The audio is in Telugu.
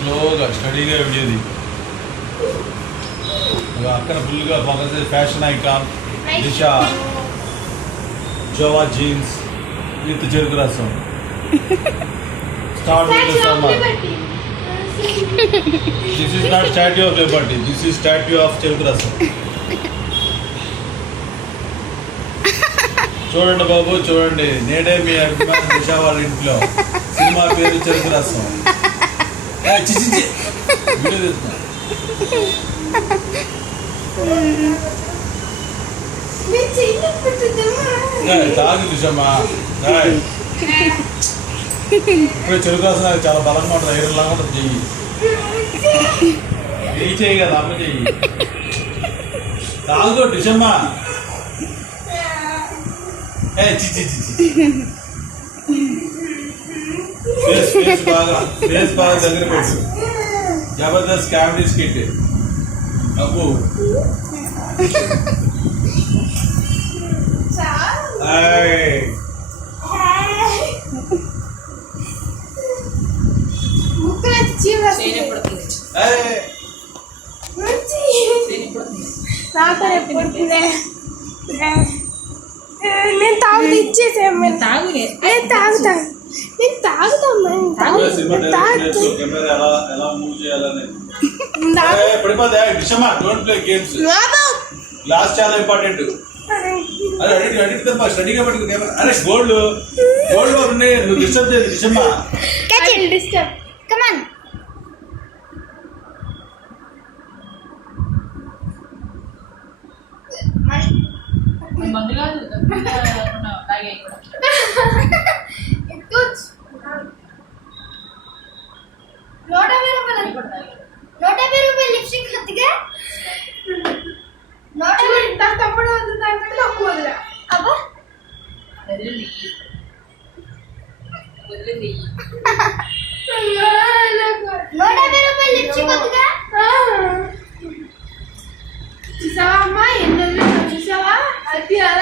స్లోగా స్టడీగా వీడియోది అక్కడ ఫుల్గా ఫోకస్ ఫ్యాషన్ ఐకాన్ దిశ జోవా జీన్స్ విత్ చెరుకు రసం. Start with summer this is not statue of liberty this is statue of చెరుకు రసం. చూడండి బాబు చూడండి. నేడే మీ అభిమాన దిశ వాళ్ళ ఇంట్లో. సినిమా పేరు చెరుకు రసం. తాగు దిశమ్మా ఏయ్. ఇప్పుడు చెరుకు రసం చాలా బలంగా ఉంటుంది ఐరన్ లాగా ఉంటుంది చెయ్యి చెయ్యి చెయ్యి కదా అమ్మ చెయ్యి తాగు దిశమ్మా ఏ చి చి ఫేస్ ఫేస్ బాగా ఫేస్ బాగా దగ్గర పెట్టు జబర్దస్త్ కామెడీ స్కిట్ అబ్బు ఏయ్. నేను ఎప్పుడు వస్తుంది? ఏయ్. నేను ఎప్పుడు వస్తుంది? నేను తాగుతూ ఇచ్చేసాను నేను తాగు నేను తాగుతాను నేను గేమ్స్ గ్లాస్ చాలా ఇంపార్టెంట్ అరే అడిగి అడిగి తప్ప స్టడీగా పట్టుకు కెమెరా అరే గోల్డ్. గోల్డ్ ఉన్నాయి నువ్వు డిస్టర్బ్ చేయదు విషమా? డిస్టర్బ్ కమాన్ మందు కాదు. తాగే వదిలా. అబ్బా. వదిలి నెయ్యి వదిలి నెయ్యి నూట యాభై రూపాయలు ఇచ్చిపోతుందా చూసావా అమ్మా? ఎన్ని వదిలేదు చూసావా? అది అలా